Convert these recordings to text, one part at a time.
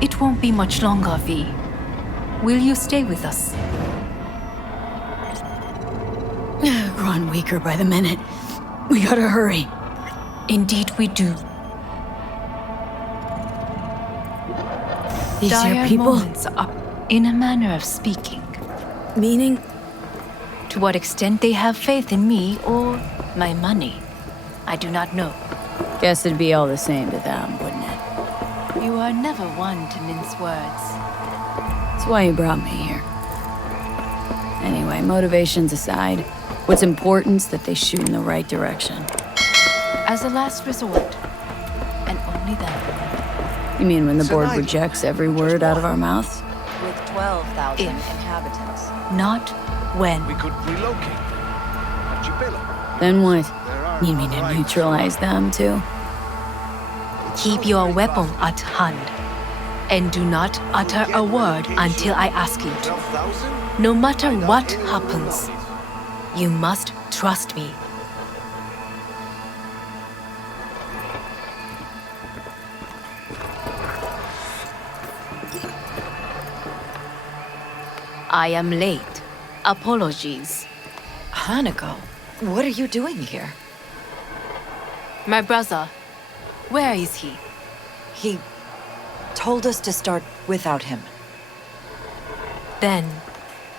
It won't be much longer, V. Will you stay with us? Growing weaker by the minute. We gotta hurry. Indeed we do. These Dire your people? moments are, in a manner of speaking. Meaning? To what extent they have faith in me or my money, I do not know. Guess it'd be all the same to them, wouldn't it? You are never one to mince words. That's why you brought me here. Anyway, motivations aside, what's important's that they shoot in the right direction. As a last resort, and only then. You mean when the board rejects every word out of our mouths? With 12,000 If. inhabitants. Not when. We could relocate the archipelago. Then what? There are You mean to rights. neutralize them, too? Keep your weapon at hand. And do not utter a word until I ask you to. 12,000? No matter what happens, you must trust me. I am late. Apologies. Hanako, what are you doing here? My brother, where is he? He told us to start without him. Then,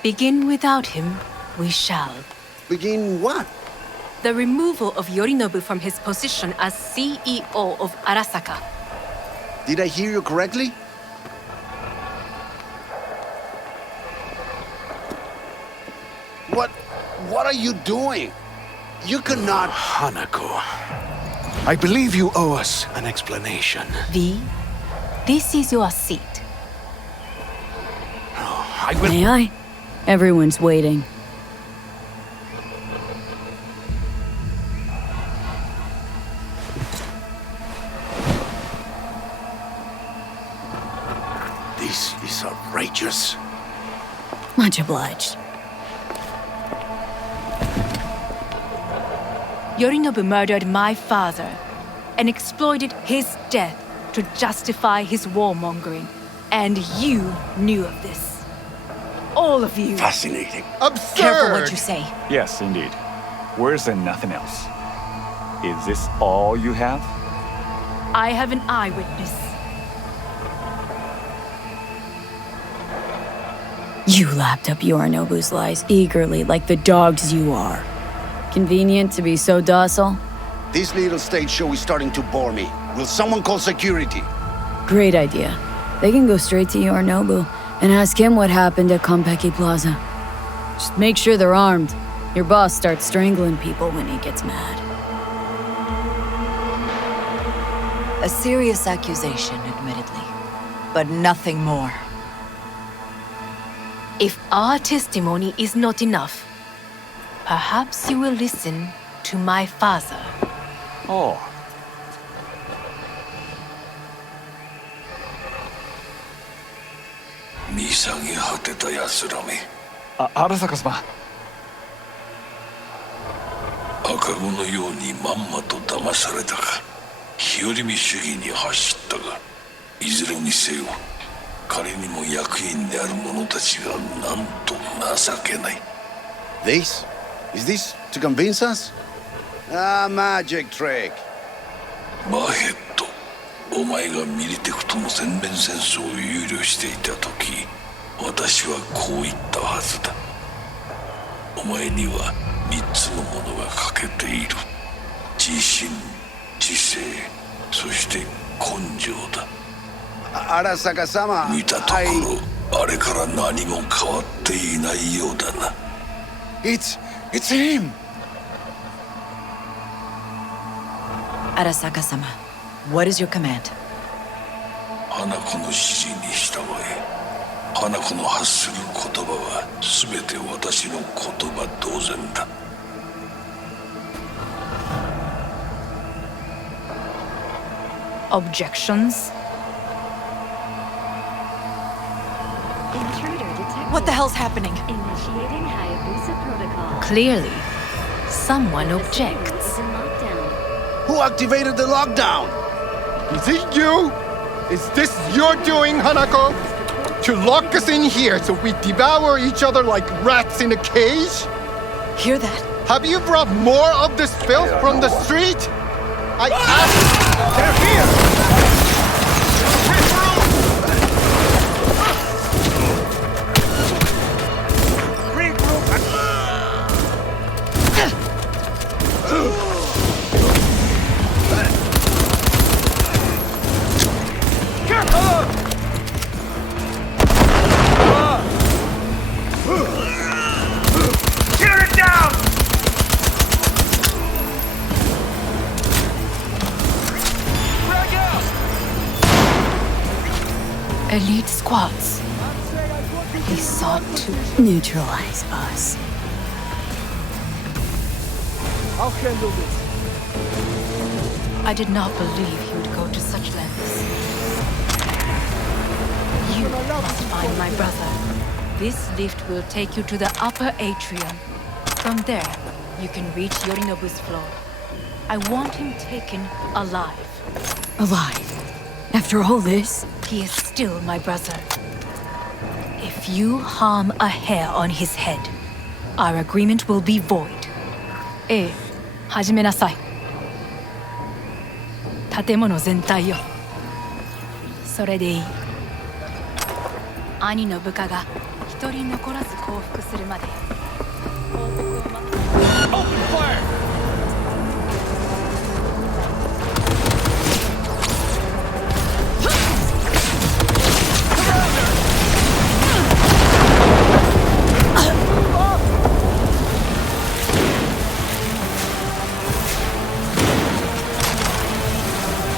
begin without him, we shall. Begin what? The removal of Yorinobu from his position as CEO of Arasaka. Did I hear you correctly? What are you doing? You cannot... Hanako, I believe you owe us an explanation. V, this is your seat. I will... May I? Everyone's waiting. This is outrageous. Much obliged. Yorinobu murdered my father and exploited his death to justify his warmongering. And you knew of this. All of you. Fascinating. Absurd! Careful what you say. Yes, indeed. Worse than nothing else. Is this all you have? I have an eyewitness. You lapped up Yorinobu's lies eagerly like the dogs you are. Convenient to be so docile? This little stage show is starting to bore me. Will someone call security? Great idea. They can go straight to Yorinobu and ask him what happened at Konpeki Plaza. Just make sure they're armed. Your boss starts strangling people when he gets mad. A serious accusation, admittedly. But nothing more. If our testimony is not enough, perhaps you will listen to my father. Oh. Arasaka様。赤子のようにまんまと騙されたか、日和見主義に走ったが、いずれにせよ彼にも役員である者たちがなんと情けない。 This? Is this to convince us? Ah, magic trick. バヘット、お前がミリテクとの全面戦争を憂慮していた時、私はこう言ったはずだ。お前には3つのものが欠けている。自信、知性、そして根性だ。Arasaka-sama, 見たところ、あれから何も変わっていないようだな。It's him! Arasaka-sama, what is your command? 花子の指示に従え。花子の発する言葉は全て私の言葉同然だ。Objections? What the hell's happening? Initiating Hayabusa protocol. Clearly, someone objects. Is in lockdown. Who activated the lockdown? Is it you? Is this your doing, Hanako? To lock us in here so we devour each other like rats in a cage? Hear that? Have you brought more of this filth from the street? I asked... They're here! Elite squads. He sought to Neutralize us. I'll handle this. I did not believe he would go to such lengths. You must find my brother. This lift will take you to the upper atrium. From there, you can reach Yorinobu's floor. I want him taken alive. Alive? After all this? He is still my brother. If you harm a hair on his head, our agreement will be void. 始めなさい。建物全体よ。それでいい。兄の部下が一人残らず降伏するまで。報告を待つ。Open fire!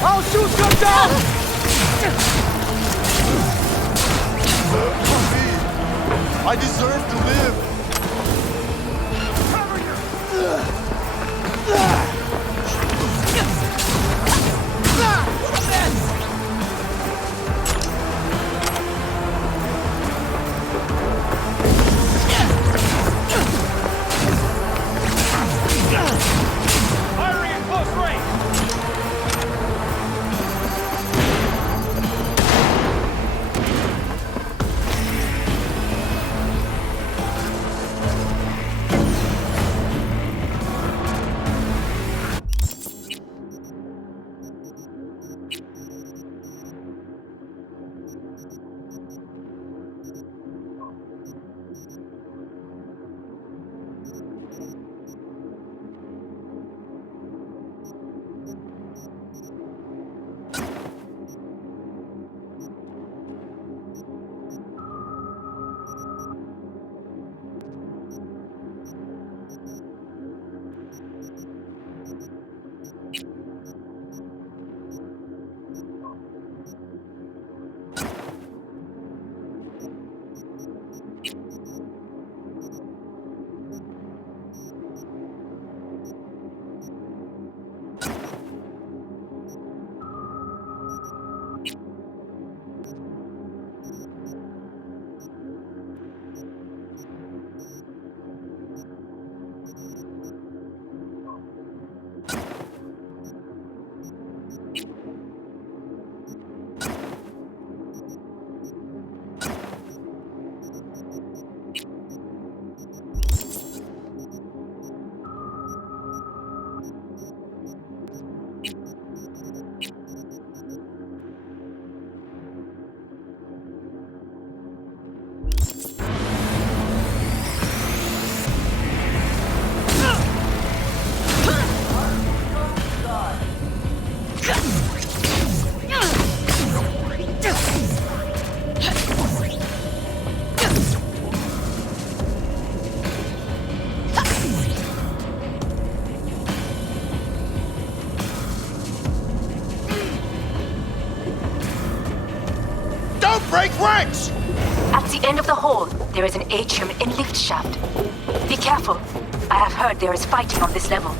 I'll shoot them down! I deserve to live. Firing at close range! Break ranks! At the end of the hall, there is an atrium and lift shaft. Be careful. I have heard there is fighting on this level.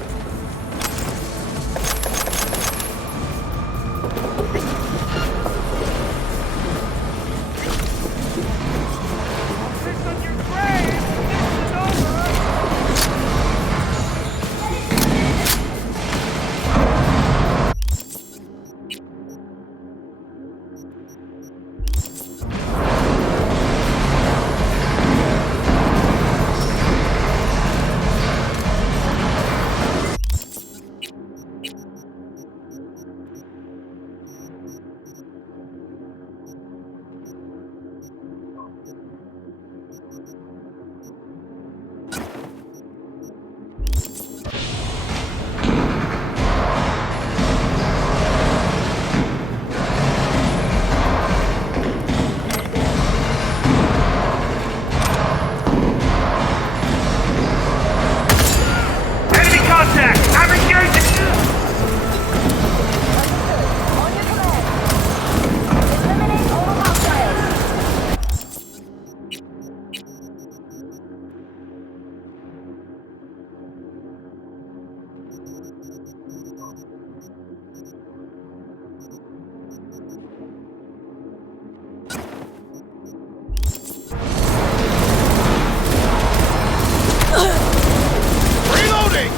Reloading!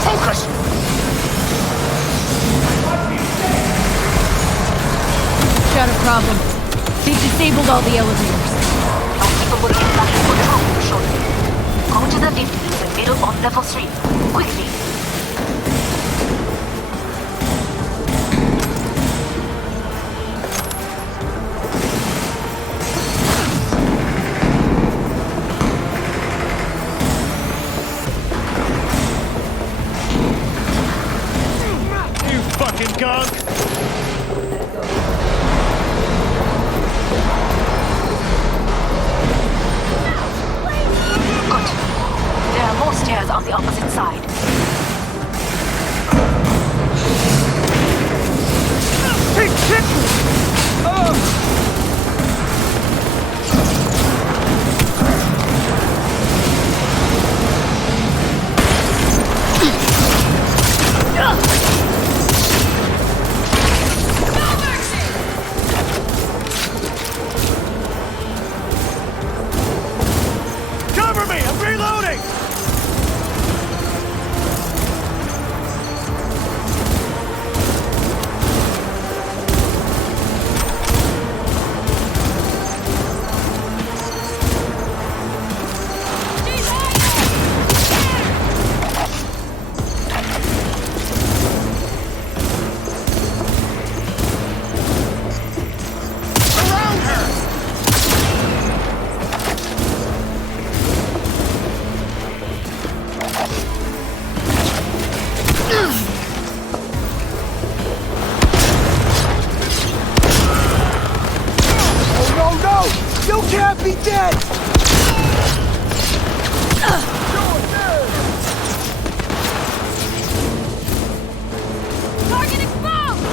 Focus! Got a problem. They've disabled all the elevators. Most people will get back in control shortly. Go to the lift in the middle of level 3. Quickly. You fucking gunk! Good. There are more stairs on the opposite side. Cover me! I'm reloading! Around her! Oh no, no! You can't be dead! Target exposed!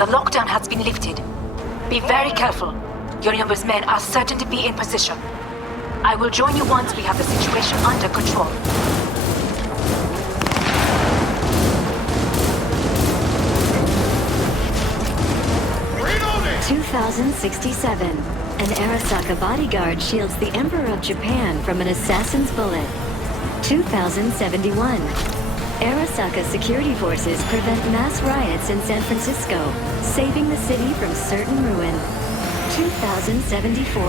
The lockdown has been lifted. Be very careful. Yorinobu's men are certain to be in position. I will join you once we have the situation under control. Reloading! 2067. An Arasaka bodyguard shields the Emperor of Japan from an assassin's bullet. 2071. Arasaka security forces prevent mass riots in San Francisco, saving the city from certain ruin. 2074.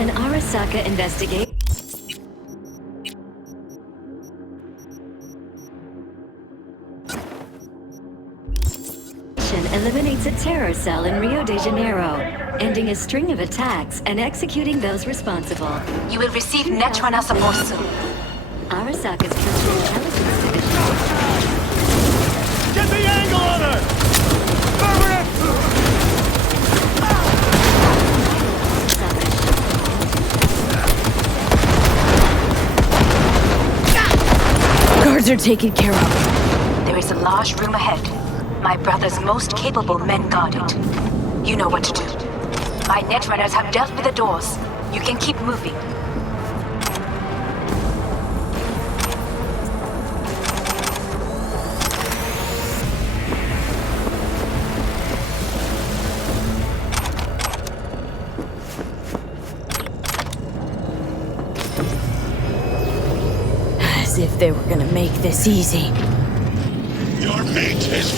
An Arasaka investigation eliminates a terror cell in Rio de Janeiro, ending a string of attacks and executing those responsible. You will receive Netrunner support soon. Arasaka's counterintelligence division. Get the angle on her! Guards are taken care of. There is a large room ahead. My brother's most capable men guard it. You know what to do. My netrunners have dealt with the doors. You can keep moving. As if they were gonna make this easy. Your meat is...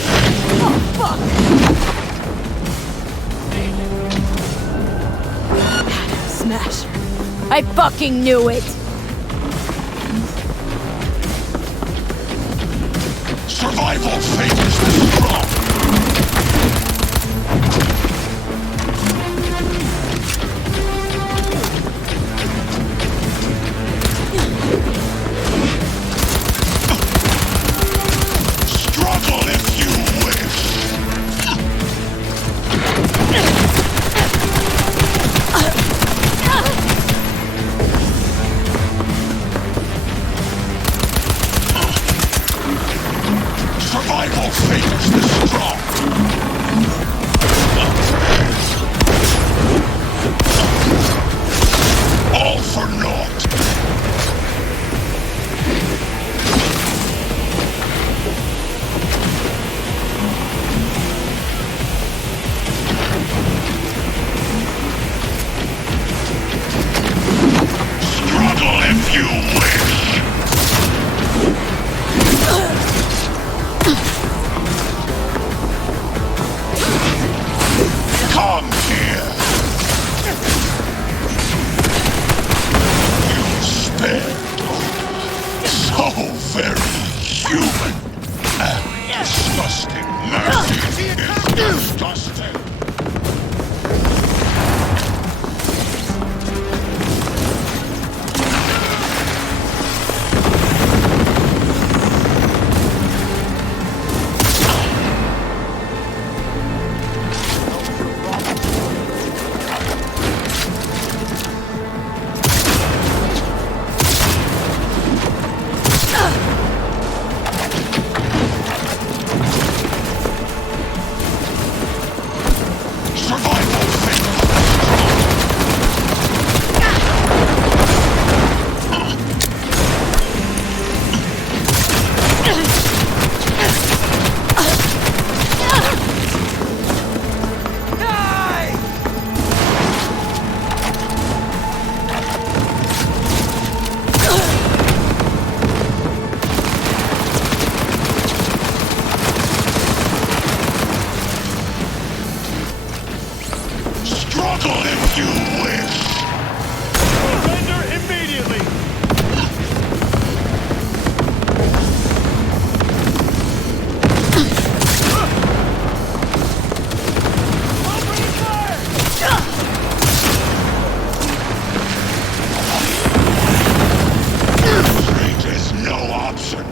Smash. I fucking knew it! Survival favors the strong. Struggle if you wish. Survival favors the strong. All for naught. Struggle if you wish. Come here! You spare. So very human. And disgusting. Mercy is disgusting. Survival favors struggle if you wish. Surrender immediately! Retreat is no option.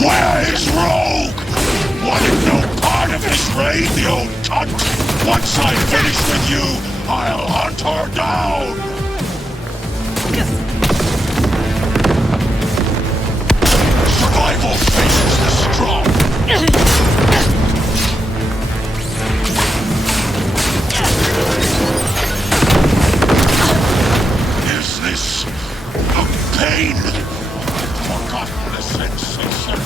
Where is Rogue? Wanted no part of this raid, the old cunt. Once I finish with you, I'll hunt her down. Survival faces the strong. Is this a pain? Forgotten the sensation.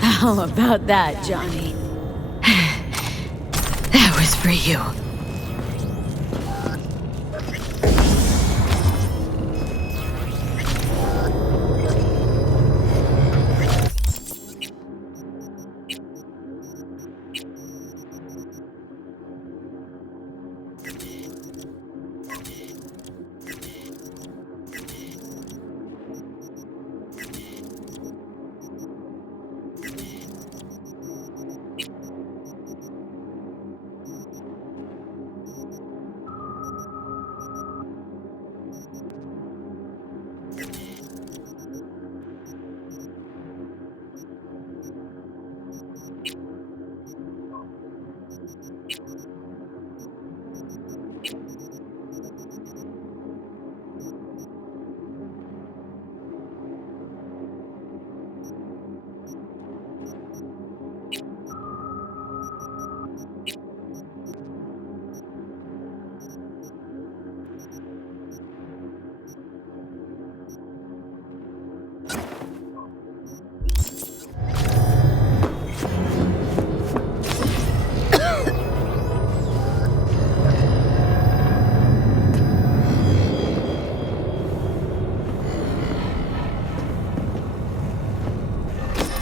How about that, Johnny? That was for you.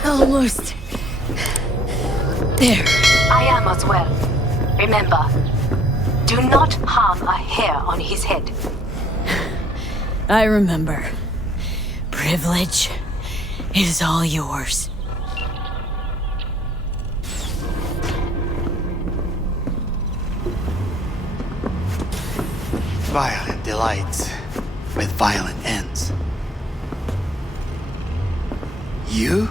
Almost. There. I am as well. Remember, do not harm a hair on his head. I remember. Privilege is all yours. Violent delights with violent ends. You?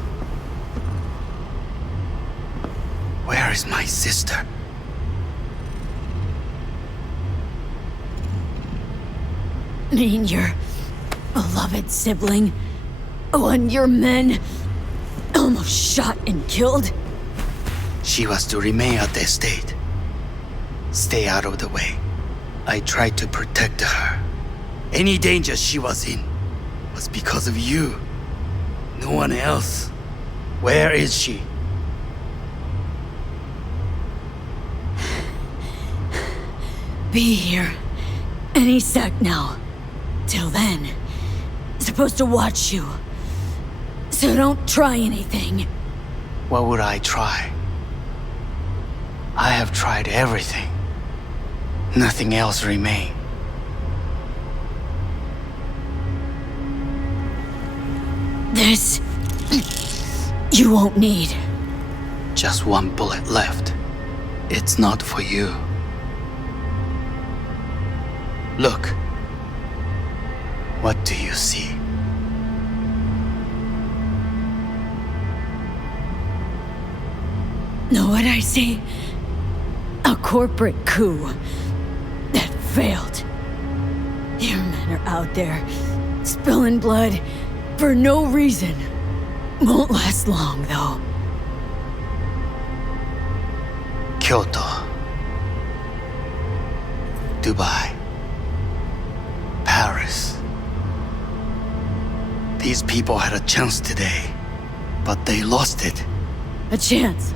Where is my sister? Mean your beloved sibling? One your men almost shot and killed? She was to remain at the estate. Stay out of the way. I tried to protect her. Any danger she was in was because of you. No one else. Where is she? Be here any sec now. Till then, supposed to watch you. So don't try anything. What would I try? I have tried everything. Nothing else remains. This you won't need. Just one bullet left. It's not for you. Look. What do you see? Know what I see? A corporate coup that failed. Your men are out there, spilling blood for no reason. Won't last long, though. Kyoto. Dubai. Paris. These people had a chance today, but they lost it. A chance?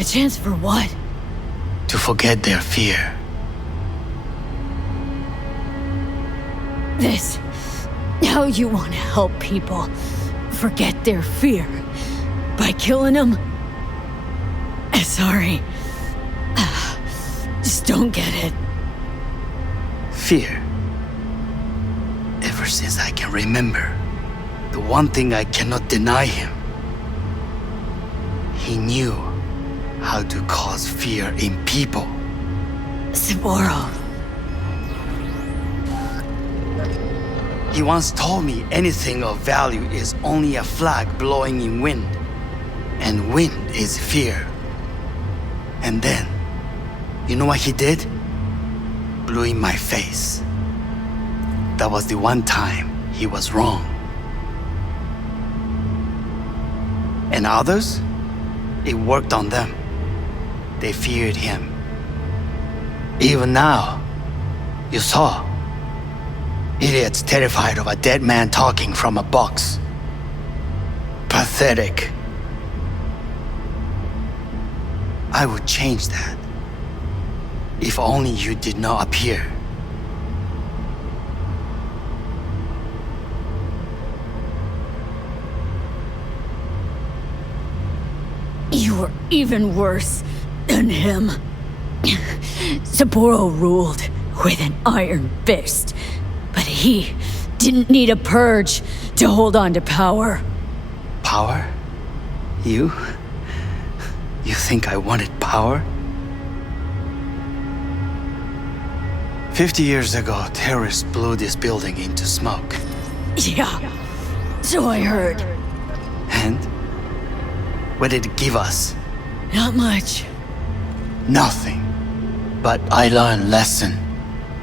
A chance for what? To forget their fear. This. How you want to help people forget their fear? By killing them? Sorry. Just don't get it. Fear. Ever since I can remember, the one thing I cannot deny him. He knew how to cause fear in people. Saburo. He once told me anything of value is only a flag blowing in wind. And wind is fear. And then, you know what he did? Blew in my face. That was the one time he was wrong. And others? It worked on them. They feared him. Even now, you saw. Idiots terrified of a dead man talking from a box. Pathetic. I would change that. If only you did not appear. You were even worse than him. Saburo ruled with an iron fist, but he didn't need a purge to hold on to power. Power? You? You think I wanted power? 50 years ago, terrorists blew this building into smoke. Yeah, so I heard. And? What did it give us? Not much. Nothing. But I learned lesson.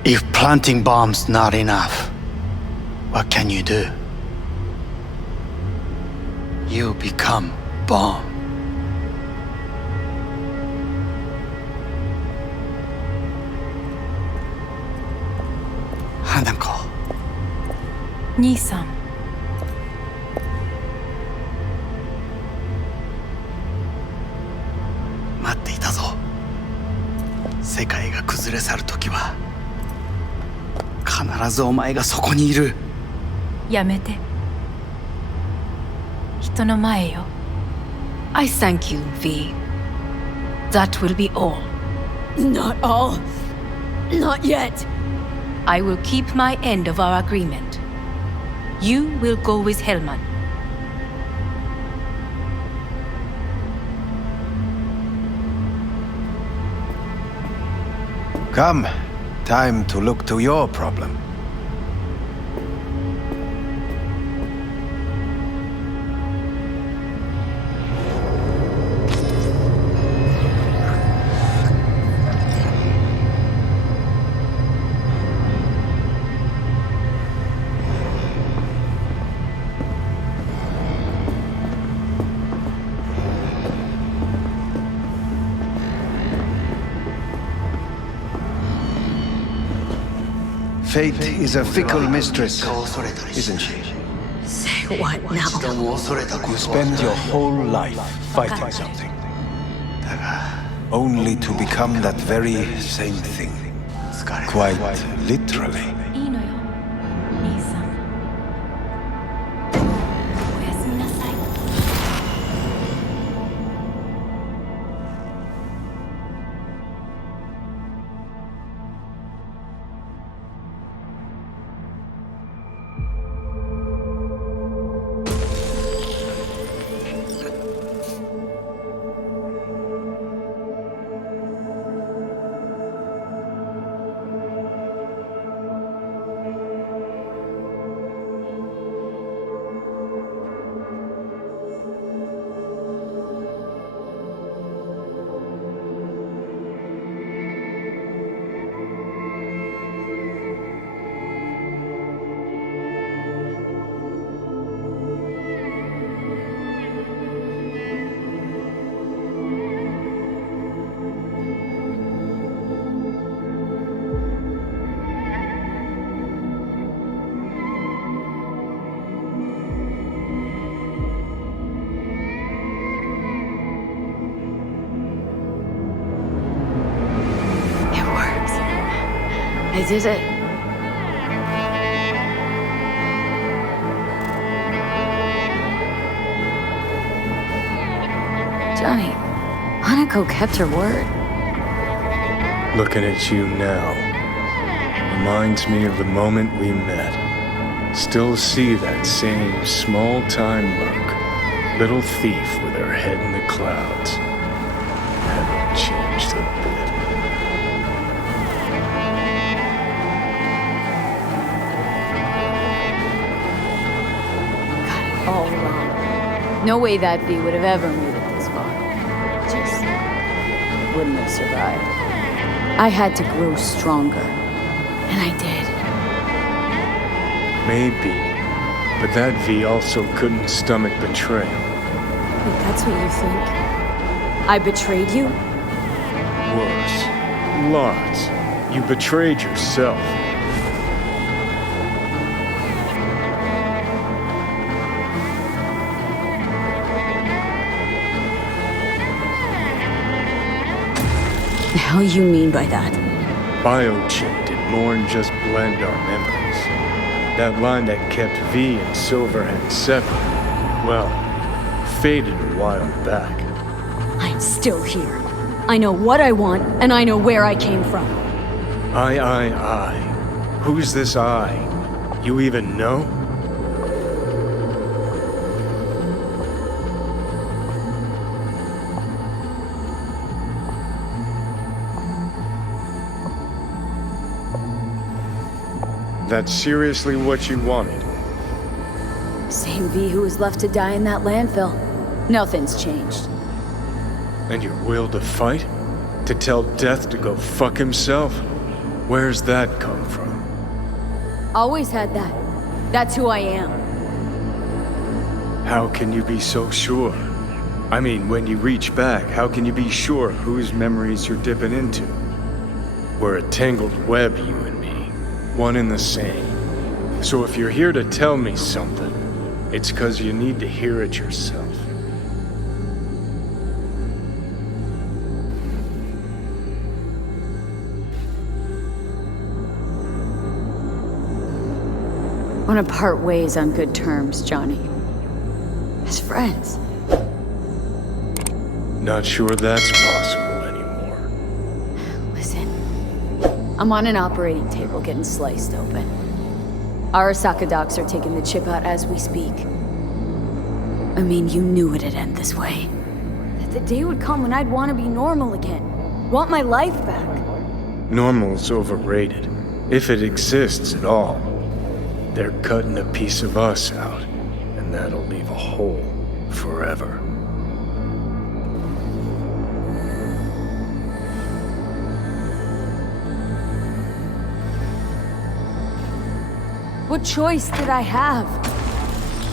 If planting bombs not enough, what can you do? You become bomb. Hanako. 兄さん、世界が崩れ去る時は必ずお前がそこにいる。やめて。人の前よ。I thank you, V. That will be all. Not all. Not yet. I will keep my end of our agreement. You will go with Hellman. Come, time to look to your problem. Fate is a fickle mistress, isn't she? Say what now? You spend your whole life fighting something, only to become that very same thing. Quite literally. いいのよ、兄さん。おやすみなさい。I did it. Johnny, Hanako kept her word. Looking at you now reminds me of the moment we met. Still see that same small-time merc, little thief with her head in the clouds. Haven't changed a bit. All wrong. No way that V would have ever made it this far. Just wouldn't have survived. I had to grow stronger, and I did. Maybe, but that V also couldn't stomach betrayal. Wait, that's what you think? I betrayed you? Worse. Lots. You betrayed yourself. The hell you mean by that? Biochip did more than just blend our memories. That line that kept V and Silverhand separate, well, faded a while back. I'm still here. I know what I want, and I know where I came from. I. Who's this I? You even know? That's seriously what you wanted? Same V who was left to die in that landfill. Nothing's changed. And your will to fight? To tell Death to go fuck himself? Where's that come from? Always had that. That's who I am. How can you be so sure? I mean, when you reach back, how can you be sure whose memories you're dipping into? We're a tangled web, you and me. One and the same. So if you're here to tell me something, it's 'cause you need to hear it yourself. want to part ways on good terms, Johnny. As friends. Not sure that's possible anymore. Listen, I'm on an operating table getting sliced open. Arasaka docs are taking the chip out as we speak. I mean, you knew it'd end this way. That the day would come when I'd want to be normal again. Want my life back. Normal's overrated, if it exists at all. They're cutting a piece of us out, and that'll leave a hole forever. What choice did I have?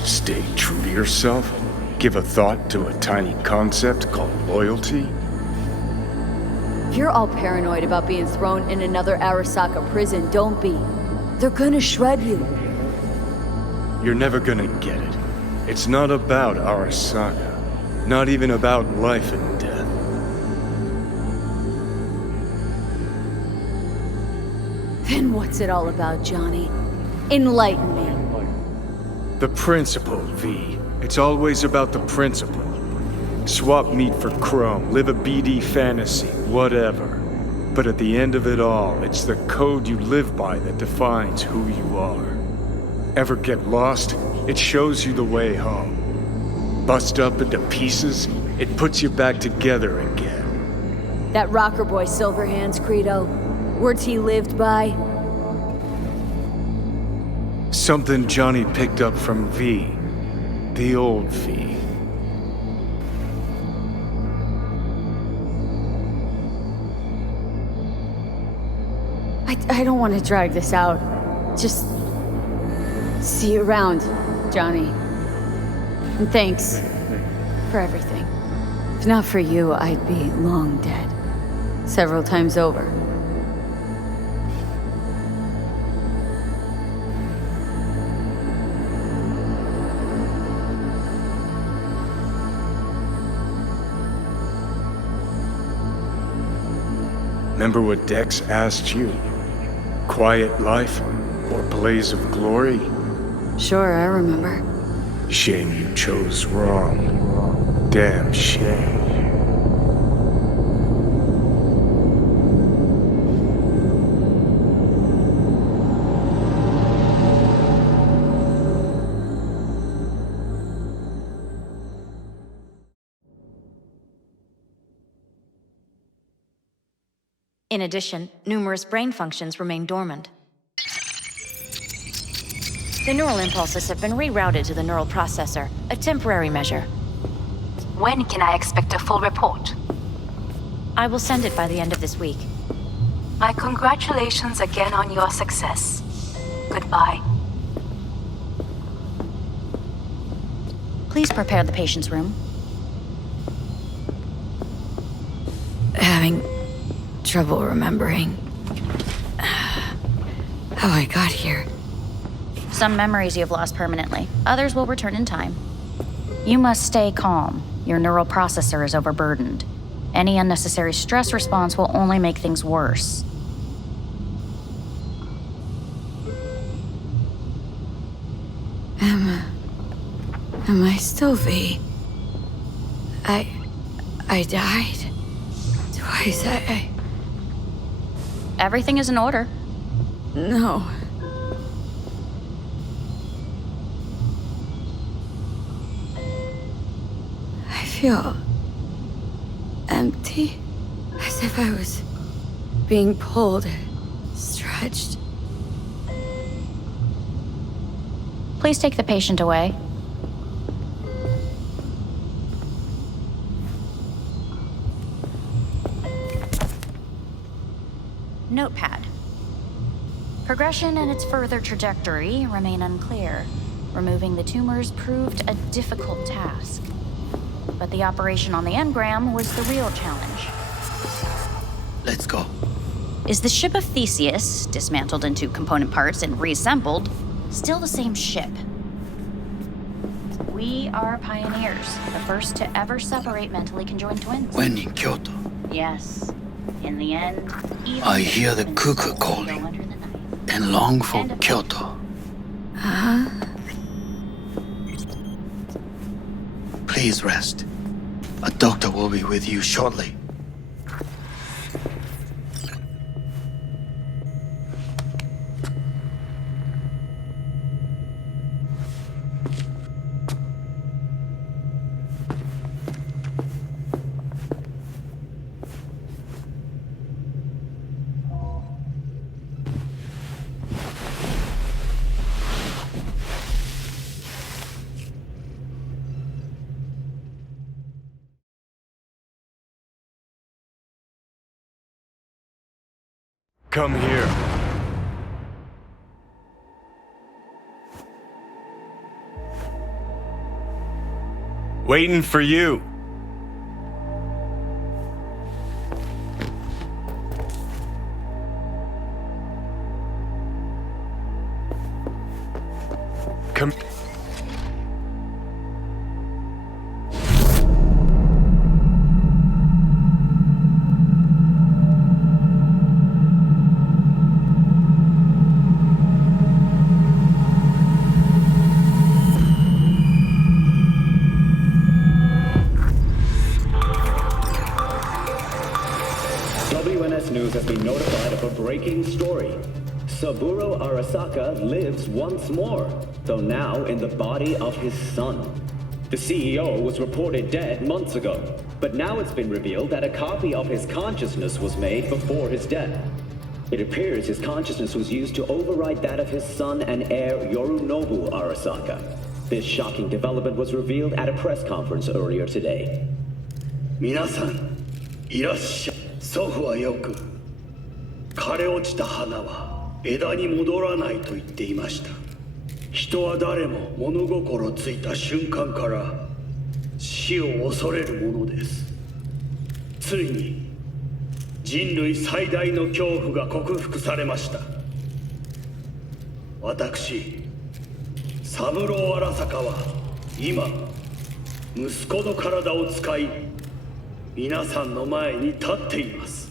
Stay true to yourself? Give a thought to a tiny concept called loyalty? If you're all paranoid about being thrown in another Arasaka prison, don't be. They're gonna shred you. You're never gonna get it. It's not about Arasaka. Not even about life and death. Then what's it all about, Johnny? Enlighten me. The principle, V. It's always about the principle. Swap meat for chrome, live a BD fantasy, whatever. But at the end of it all, it's the code you live by that defines who you are. Ever get lost? It shows you the way home. Bust up into pieces, it puts you back together again. That rocker boy Silverhand's credo. Words he lived by. Something Johnny picked up from V. The old V. I don't want to drag this out. Just see you around, Johnny. And thanks for everything. If not for you, I'd be long dead. Several times over. Remember what Dex asked you? Quiet life or blaze of glory? Sure, I remember. Shame you chose wrong. Damn shame. In addition, numerous brain functions remain dormant. The neural impulses have been rerouted to the neural processor, a temporary measure. When can I expect a full report? I will send it by the end of this week. My congratulations again on your success. Goodbye. Please prepare the patient's room. Having trouble remembering how I got here. Some memories you have lost permanently. Others will return in time. You must stay calm. Your neural processor is overburdened. Any unnecessary stress response will only make things worse. Am I still V? I died. Twice, Everything is in order. No. I feel empty. As if I was being pulled, stretched. Please take the patient away. Notepad. Progression and its further trajectory remain unclear. Removing the tumors proved a difficult task. But the operation on the engram was the real challenge. Let's go. Is the ship of Theseus, dismantled into component parts and reassembled, still the same ship? We are pioneers, the first to ever separate mentally conjoined twins. When in Kyoto, Yes. In the end, even I hear the cuckoo calling and long for Kyoto. Please rest. A doctor will be with you shortly. Come here. Waiting for you. Come. WNS News has been notified of a breaking story. Saburo Arasaka lives once more, though now in the body of his son. The CEO was reported dead months ago, but now it's been revealed that a copy of his consciousness was made before his death. It appears his consciousness was used to override that of his son and heir Yorinobu Arasaka. This shocking development was revealed at a press conference earlier today. 皆さん、いらっしゃい。祖父はよく、枯れ落ちた花は枝に戻らないと言っていました。人は誰も物心ついた瞬間から死を恐れるものです。ついに人類最大の恐怖が克服されました。私、三郎荒坂は今、息子の体を使い、皆さんの前に立っています。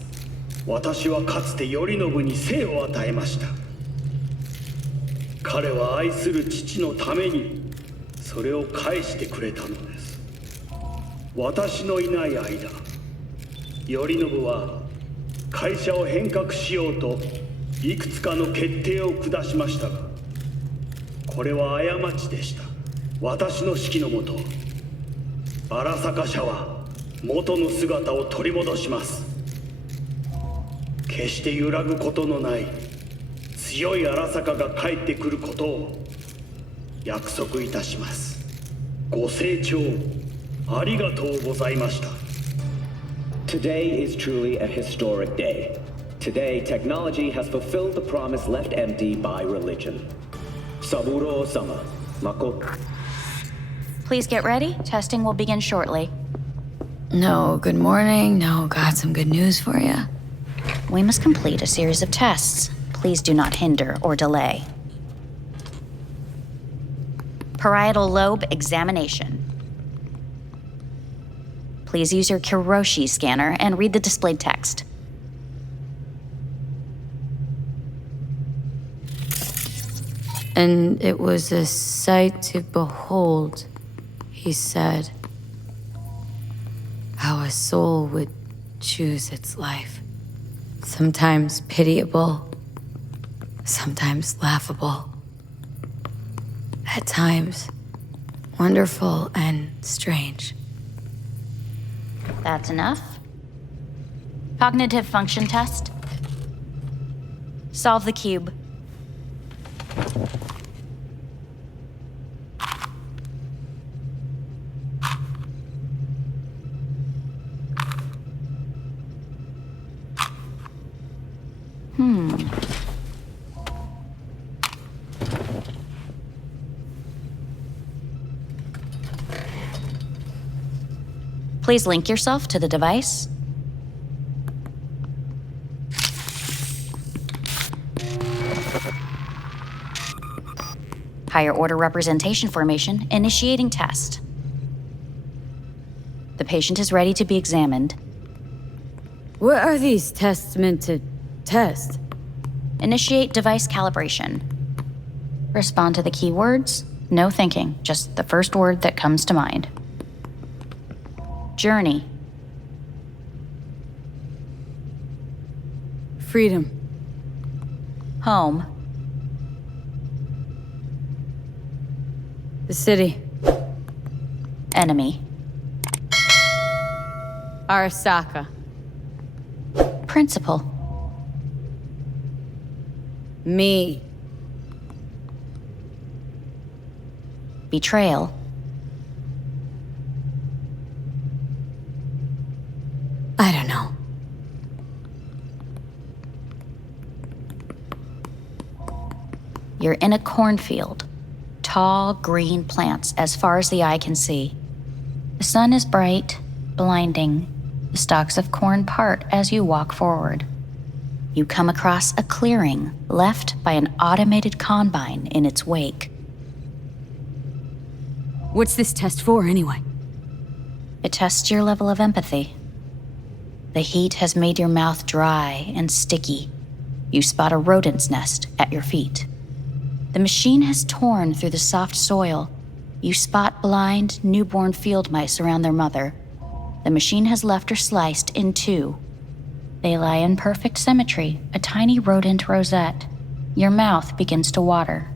私はかつて頼信に生を与えました。彼は愛する父のためにそれを返してくれたのです。私のいない間、頼信は会社を変革しようといくつかの決定を下しましたが、これは過ちでした。私の指揮のもと、荒坂社は元の姿を取り戻します。決して揺らぐことのない強い荒坂が帰ってくることを約束いたします。ご清聴ありがとうございました。 Today is truly a historic day. Today, technology has fulfilled the promise left empty by religion. Saburo-sama, Makoto. Please get ready. Testing will begin shortly. No, good morning. No, got some good news for you. We must complete a series of tests. Please do not hinder or delay. Parietal lobe examination. Please use your Kiroshi scanner and read the displayed text. And it was a sight to behold, he said, how a soul would choose its life. Sometimes pitiable, sometimes laughable. At times, wonderful and strange. That's enough. Cognitive function test. Solve the cube. Please link yourself to the device. Higher order representation formation, initiating test. The patient is ready to be examined. What are these tests meant to test? Initiate device calibration. Respond to the keywords. No thinking, just the first word that comes to mind. Journey. Freedom. Home. The city. Enemy. Arasaka. Principal. Me. Betrayal. I don't know. You're in a cornfield. Tall, green plants as far as the eye can see. The sun is bright, blinding. The stalks of corn part as you walk forward. You come across a clearing left by an automated combine in its wake. What's this test for, anyway? It tests your level of empathy. The heat has made your mouth dry and sticky. You spot a rodent's nest at your feet. The machine has torn through the soft soil. You spot blind, newborn field mice around their mother. The machine has left her sliced in two. They lie in perfect symmetry, a tiny rodent rosette. Your mouth begins to water.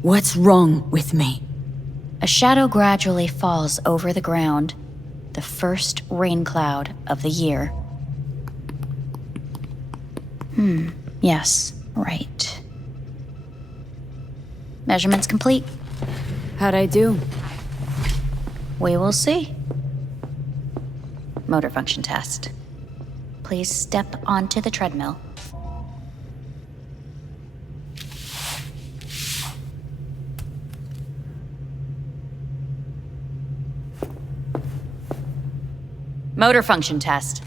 What's wrong with me? A shadow gradually falls over the ground, the first rain cloud of the year. Yes, right. Measurements complete. How'd I do? We will see. Motor function test. Please step onto the treadmill. Motor function test.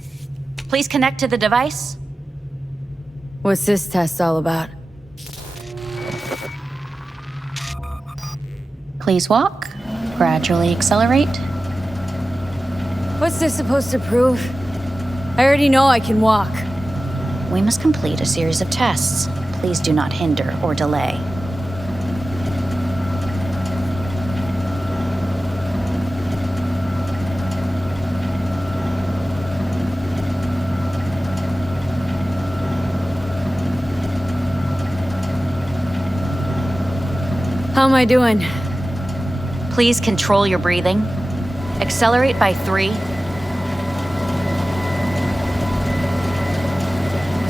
Please connect to the device. What's this test all about? Please walk. Gradually accelerate. What's this supposed to prove? I already know I can walk. We must complete a series of tests. Please do not hinder or delay. How am I doing? Please control your breathing. Accelerate by 3.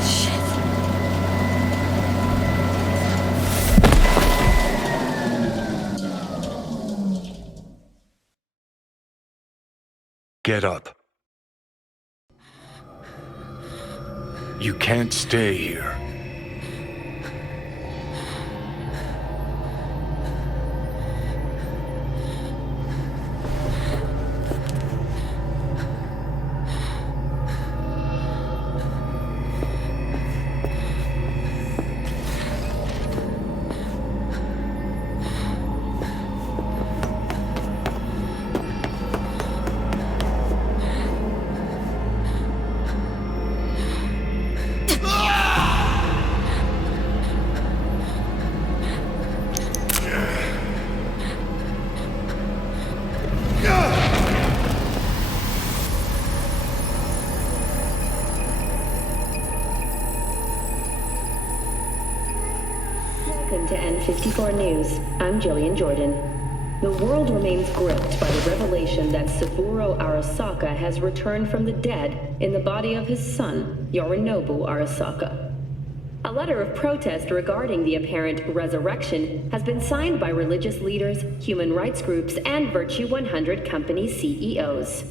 Shit. Get up. You can't stay here. Welcome to N54 News. I'm Jillian Jordan. The world remains gripped by the revelation that Saburo Arasaka has returned from the dead in the body of his son, Yorinobu Arasaka. A letter of protest regarding the apparent resurrection has been signed by religious leaders, human rights groups, and Virtue 100 company CEOs.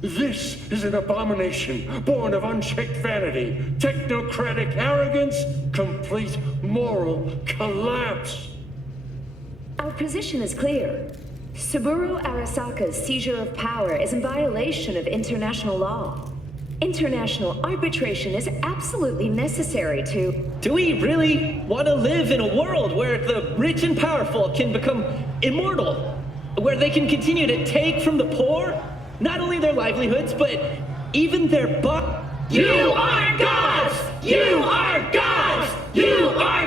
This is an abomination born of unchecked vanity, technocratic arrogance, complete moral collapse. Our position is clear. Saburo Arasaka's seizure of power is in violation of international law. International arbitration is absolutely necessary to... Do we really want to live in a world where the rich and powerful can become immortal? Where they can continue to take from the poor? Not only their livelihoods, but even their You are gods! You are gods! You are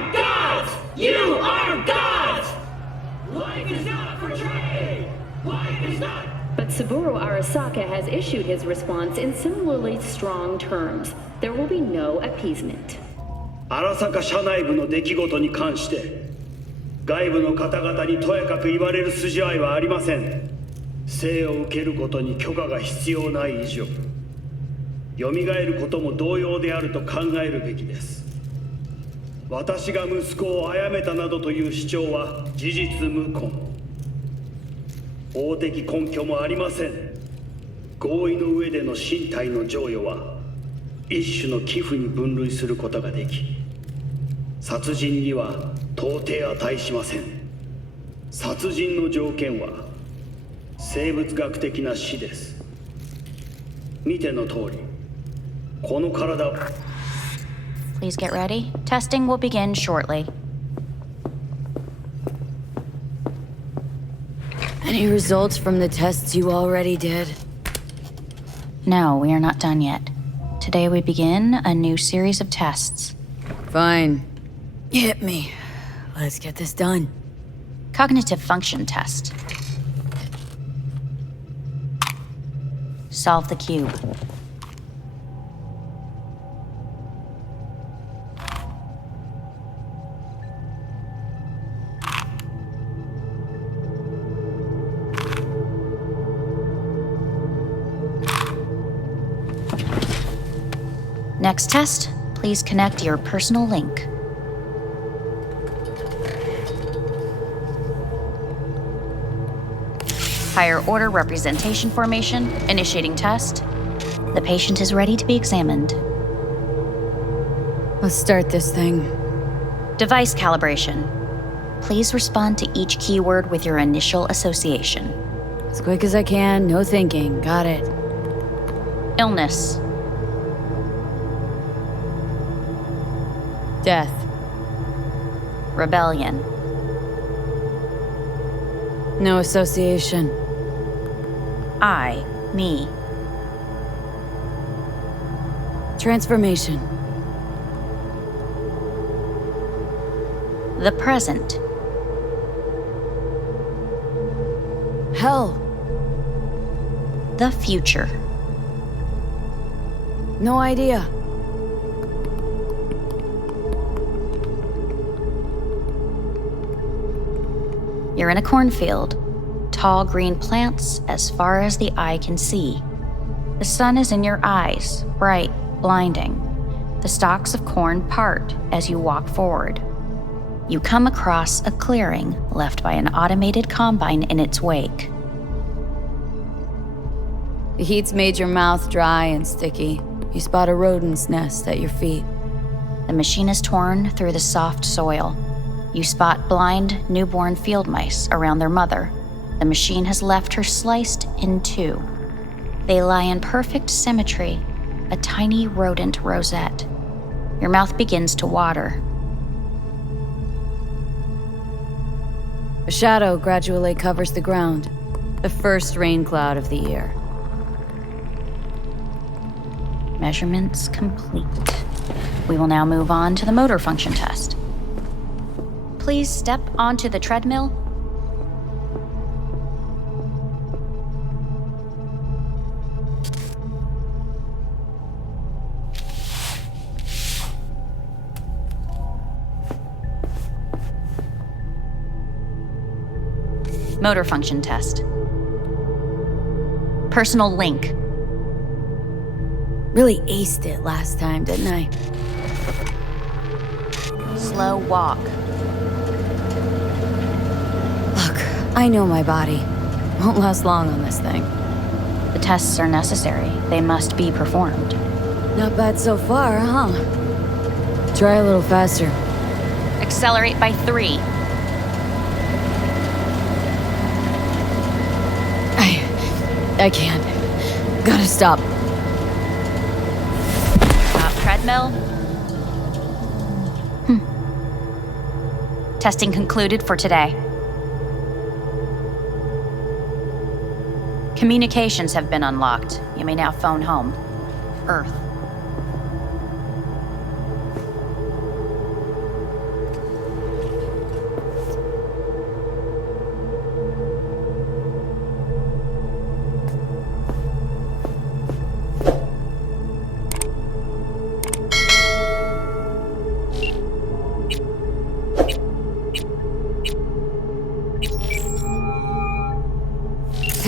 Saburo Arasaka has issued his response in similarly strong terms. There will be no appeasement. 荒坂社内部の出来事に関して外部の方々にとやかく言われる筋合いはありません。生を受けることに許可が必要ない以上、蘇ることも同様であると考えるべきです。私が息子を殺めたなどという主張は事実無根。法的根拠もありません。合意の上での身体の贈与は一種の寄付に分類することができ、殺人には到底値しません。殺人の条件は生物学的な死です。見ての通り、この体。 Please get ready. Testing will begin shortly. Any results from the tests you already did? No, we are not done yet. Today we begin a new series of tests. Fine. Hit me. Let's get this done. Cognitive function test. Solve the cube. Next test, please connect your personal link. Higher order representation formation, initiating test. The patient is ready to be examined. Let's start this thing. Device calibration. Please respond to each keyword with your initial association. As quick as I can, no thinking. Got it. Illness. Death. Rebellion. No association. I, me. Transformation. The present. Hell. The future. No idea. You're in a cornfield. Tall green plants as far as the eye can see. The sun is in your eyes, bright, blinding. The stalks of corn part as you walk forward. You come across a clearing left by an automated combine in its wake. The heat's made your mouth dry and sticky. You spot a rodent's nest at your feet. The machine is torn through the soft soil. You spot blind, newborn field mice around their mother. The machine has left her sliced in two. They lie in perfect symmetry, a tiny rodent rosette. Your mouth begins to water. A shadow gradually covers the ground, the first rain cloud of the year. Measurements complete. We will now move on to the motor function test. Please step onto the treadmill. Motor function test. Personal link. Really aced it last time, didn't I? Slow walk. I know my body. Won't last long on this thing. The tests are necessary. They must be performed. Not bad so far, huh? Try a little faster. Accelerate by 3. I can't. Gotta stop. Stop treadmill. Testing concluded for today. Communications have been unlocked. You may now phone home. Earth.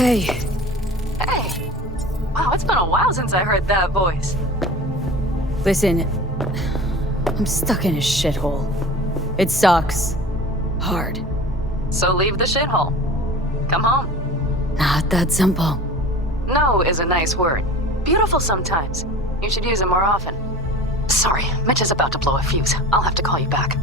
Hey. Hey. Wow, it's been a while since I heard that voice. Listen, I'm stuck in a shithole. It sucks. Hard. So leave the shithole. Come home. Not that simple. No is a nice word. Beautiful sometimes. You should use it more often. Sorry, Mitch is about to blow a fuse. I'll have to call you back.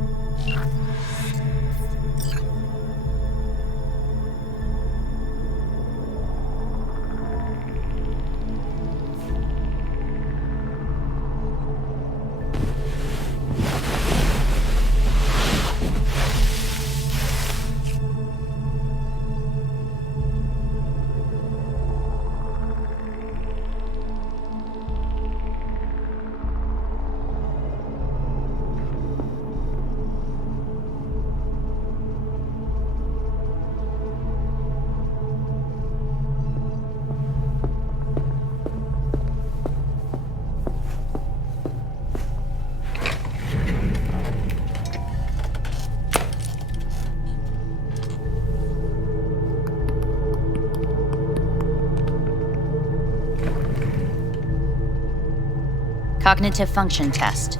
Cognitive function test.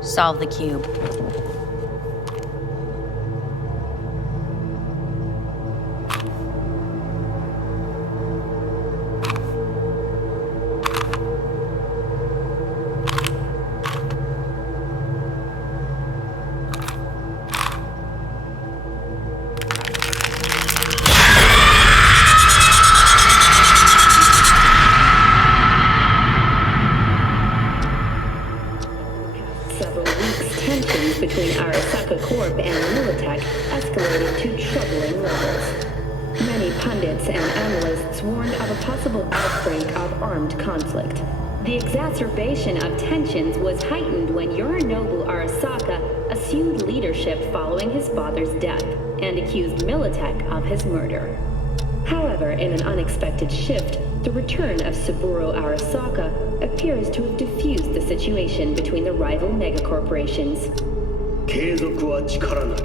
Solve the cube. Between Arasaka Corp and Militech escalated to troubling levels. Many pundits and analysts warned of a possible outbreak of armed conflict. The exacerbation of tensions was heightened when Yorinobu Arasaka assumed leadership following his father's death and accused Militech of his murder. However, in an unexpected shift, the return of Saburo Arasaka appears to have diffused the situation between the rival megacorporations. 継続は力なり。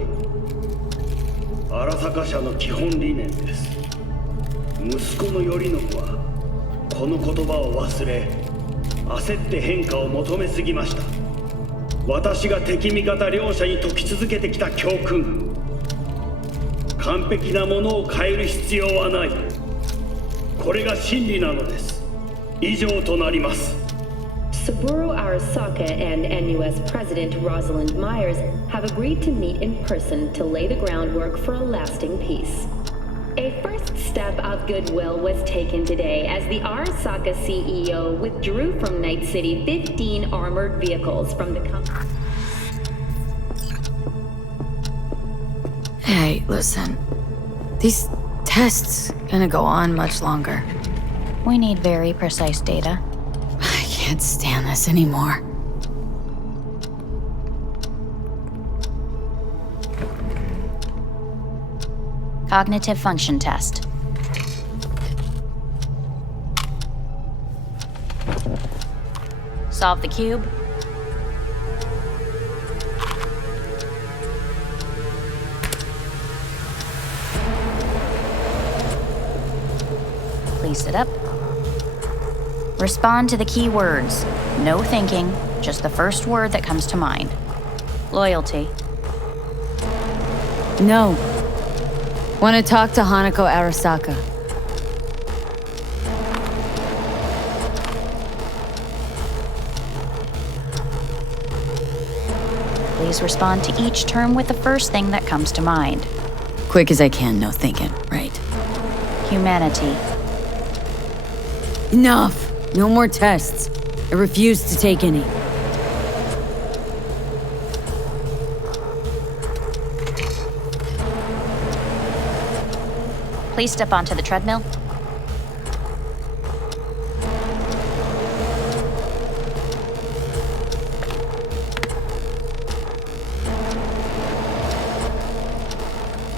荒坂社の基本理念です。息子の頼信はこの言葉を忘れ、焦って変化を求めすぎました。私が敵味方両者に説き続けてきた教訓。完璧なものを変える必要はない。これが真理なのです。以上となります。 Saburo Arasaka and NUS President Rosalind Myers have agreed to meet in person to lay the groundwork for a lasting peace. A first step of goodwill was taken today as the Arasaka CEO withdrew from Night City 15 armored vehicles from the company. Hey, listen. These tests gonna go on much longer. We need very precise data. I can't stand this anymore. Cognitive function test. Solve the cube. Please sit up. Respond to the key words. No thinking, just the first word that comes to mind. Loyalty. No. Want to talk to Hanako Arasaka. Please respond to each term with the first thing that comes to mind. Quick as I can, no thinking, right? Humanity. Enough! No more tests. I refuse to take any. Please step onto the treadmill.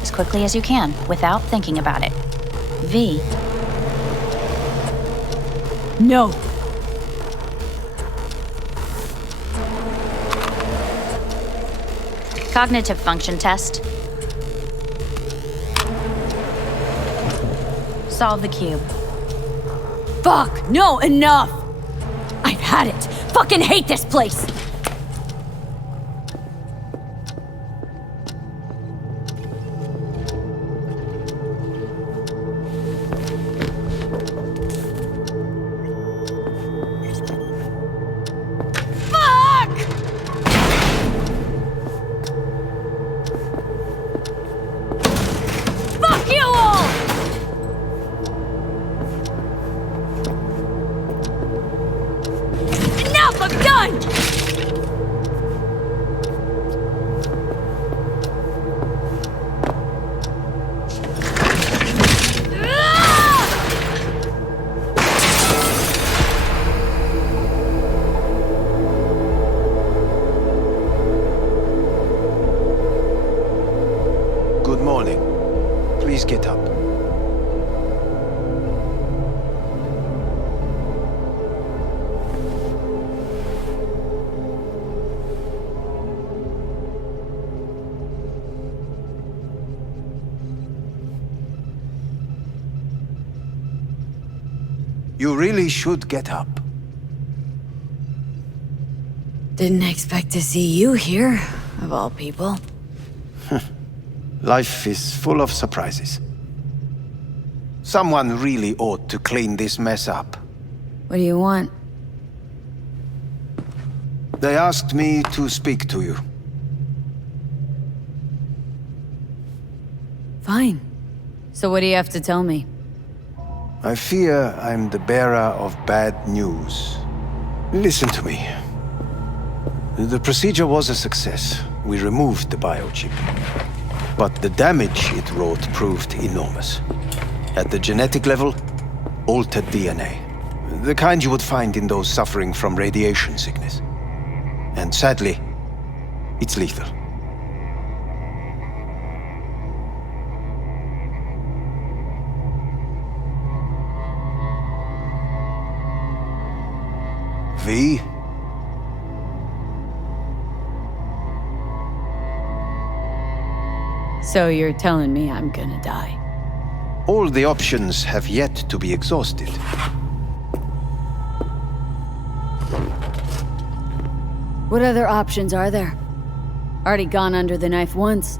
As quickly as you can, without thinking about it. V. No. Cognitive function test. solve the cube. Fuck! No, enough! I've had it! Fucking hate this place! Good morning. Please get up. You really should get up. Didn't expect to see you here, of all people. Life is full of surprises. Someone really ought to clean this mess up. What do you want? They asked me to speak to you. Fine. So what do you have to tell me? I fear I'm the bearer of bad news. Listen to me. The procedure was a success. We removed the biochip. But the damage it wrought proved enormous. At the genetic level, altered DNA. The kind you would find in those suffering from radiation sickness. And sadly, it's lethal. V? So you're telling me I'm gonna die? All the options have yet to be exhausted. What other options are there? Already gone under the knife once.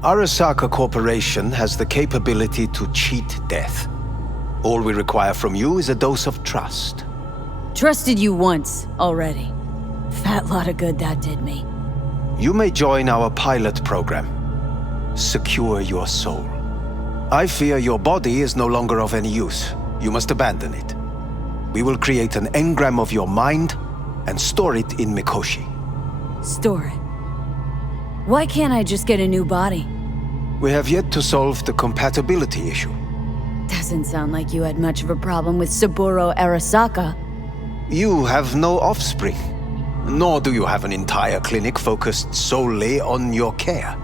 Arasaka Corporation has the capability to cheat death. All we require from you is a dose of trust. Trusted you once already. Fat lot of good that did me. You may join our pilot program. Secure your soul. I fear your body is no longer of any use. You must abandon it. We will create an engram of your mind and store it in Mikoshi. Store it? Why can't I just get a new body? We have yet to solve the compatibility issue. Doesn't sound like you had much of a problem with Saburo Arasaka. You have no offspring, nor do you have an entire clinic focused solely on your care.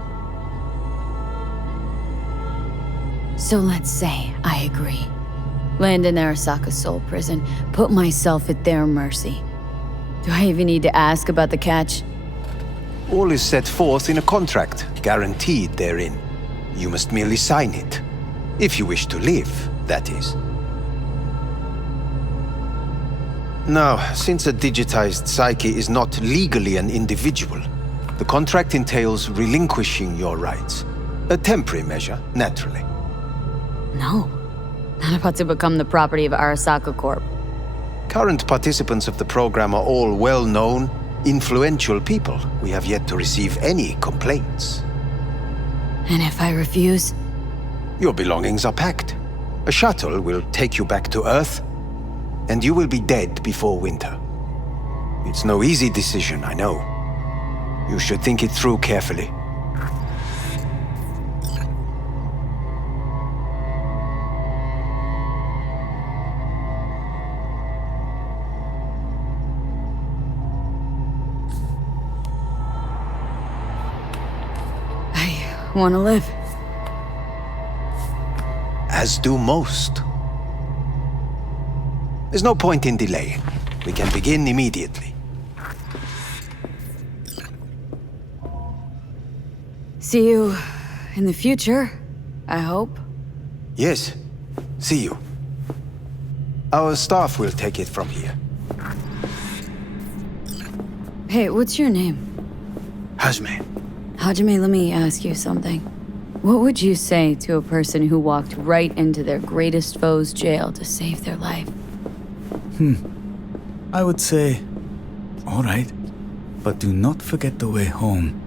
So let's say I agree. Land in Arasaka's soul prison, put myself at their mercy. Do I even need to ask about the catch? All is set forth in a contract, guaranteed therein. You must merely sign it. If you wish to live, that is. Now, since a digitized psyche is not legally an individual, the contract entails relinquishing your rights. A temporary measure, naturally. No. Not about to become the property of Arasaka Corp. Current participants of the program are all well-known, influential people. We have yet to receive any complaints. And if I refuse? Your belongings are packed. A shuttle will take you back to Earth, and you will be dead before winter. It's no easy decision, I know. You should think it through carefully. I want to live. As do most. There's no point in delaying. We can begin immediately. See you in the future, I hope. Yes. See you. Our staff will take it from here. Hey, what's your name? Hajime. Hajime, let me ask you something. What would you say to a person who walked right into their greatest foe's jail to save their life? I would say, all right, but do not forget the way home.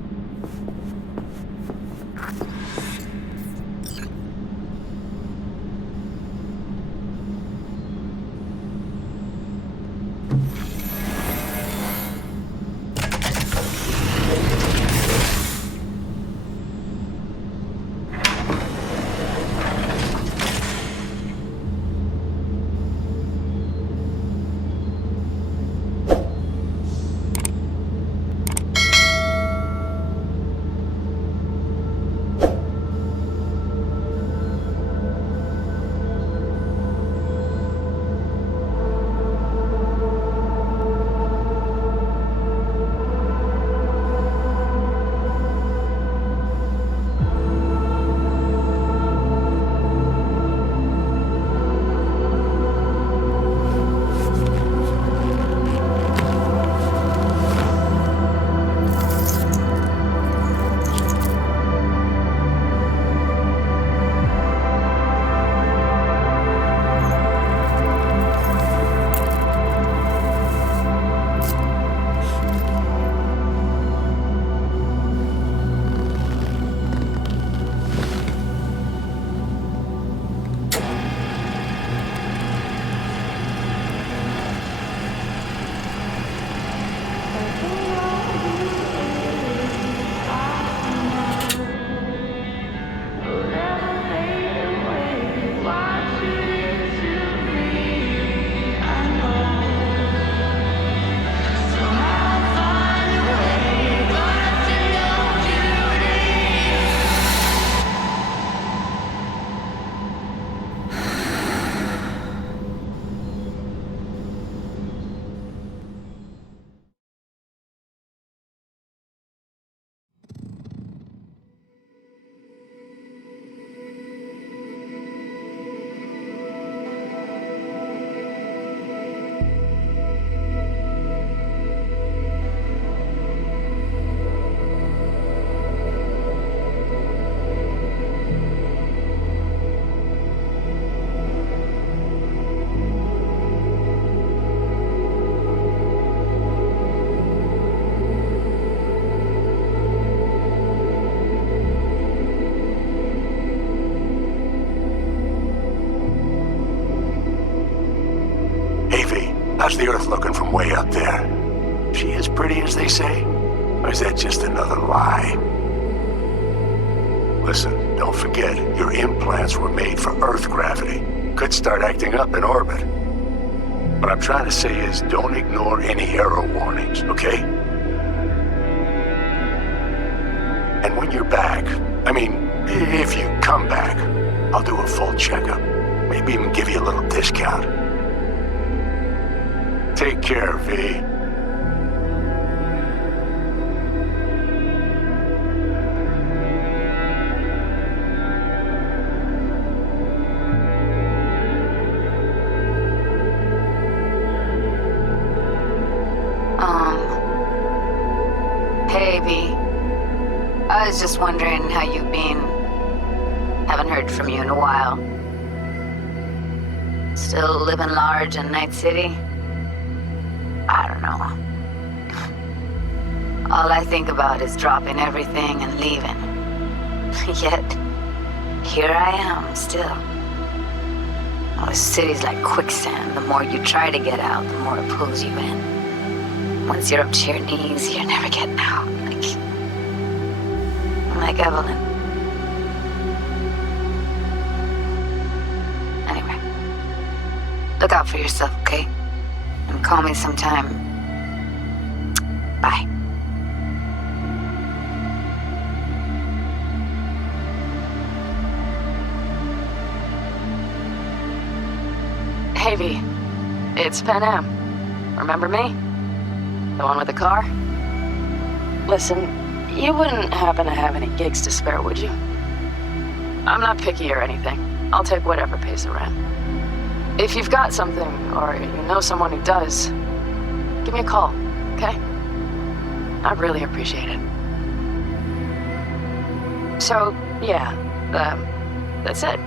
How's the Earth looking from way up there? She as pretty as they say? Or is that just another lie? Listen, don't forget, your implants were made for Earth gravity. Could start acting up in orbit. What I'm trying to say is don't ignore any error warnings, okay? And when you're back, I mean, if you come back, I'll do a full checkup. Maybe even give you a little discount. Take care, V. Hey, V. I was just wondering how you've been. Haven't heard from you in a while. Still living large in Night City? I don't know. All I think about is dropping everything and leaving. Yet, here I am, still. Oh, the city's like quicksand. The more you try to get out, the more it pulls you in. Once you're up to your knees, you're never getting out. Like Evelyn. Anyway, look out for yourself, okay? And call me sometime. Bye. Hey, V. It's Pan Am. Remember me? The one with the car? Listen, you wouldn't happen to have any gigs to spare, would you? I'm not picky or anything. I'll take whatever pays the rent. If you've got something, or you know someone who does, give me a call, okay? I'd really appreciate it. So, yeah, that's it.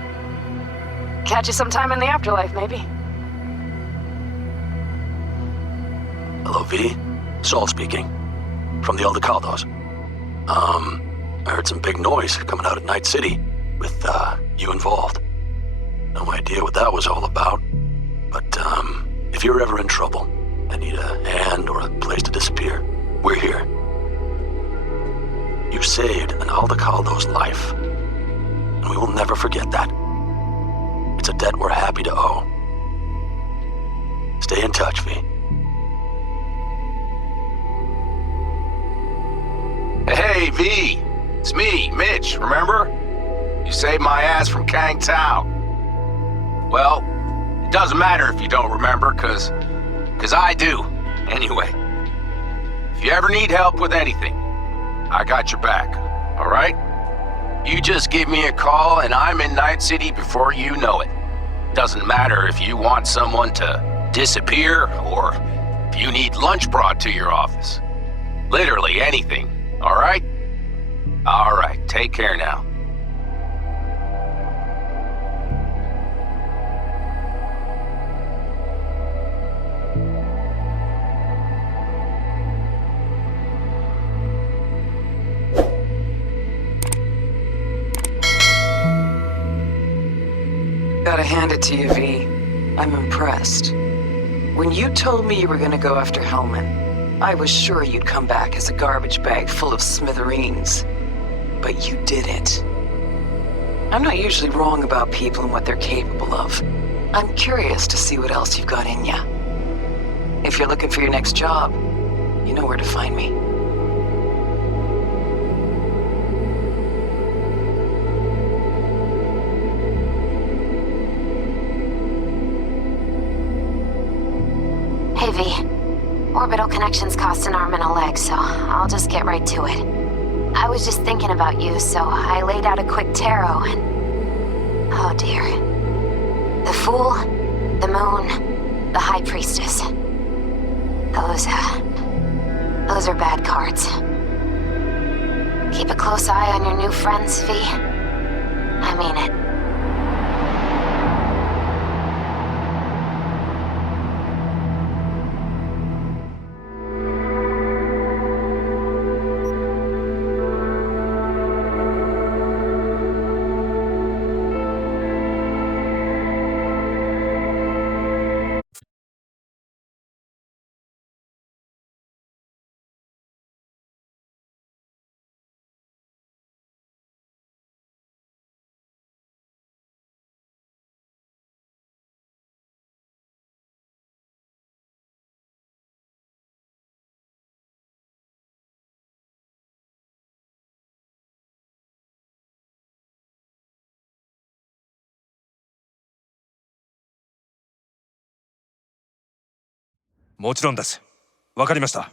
Catch you sometime in the afterlife, maybe. Hello, V. Saul speaking. From the Aldecaldos. I heard some big noise coming out of Night City with, you involved. No idea what that was all about. But, if you're ever in trouble and need a hand or a place to disappear, we're here. You saved an Aldecaldo's life. And we will never forget that. It's a debt we're happy to owe. Stay in touch, V. Hey, V! It's me, Mitch, remember? You saved my ass from Kang Tao. Well, it doesn't matter if you don't remember, cause I do, anyway. If you ever need help with anything, I got your back, alright? You just give me a call and I'm in Night City before you know it. Doesn't matter if you want someone to disappear or if you need lunch brought to your office. Literally anything, alright? Alright, take care now. Gotta hand it to you, V. I'm impressed. When you told me you were gonna go after Hellman, I was sure you'd come back as a garbage bag full of smithereens. But you didn't. I'm not usually wrong about people and what they're capable of. I'm curious to see what else you've got in ya. If you're looking for your next job, you know where to find me. Hey, V. Orbital connections cost an arm and a leg, so I'll just get right to it. I was just thinking about you, so I laid out a quick tarot and... oh dear. The Fool, the Moon, the High Priestess. Those are bad cards. Keep a close eye on your new friends, V. I mean it.もちろんです。わかりました。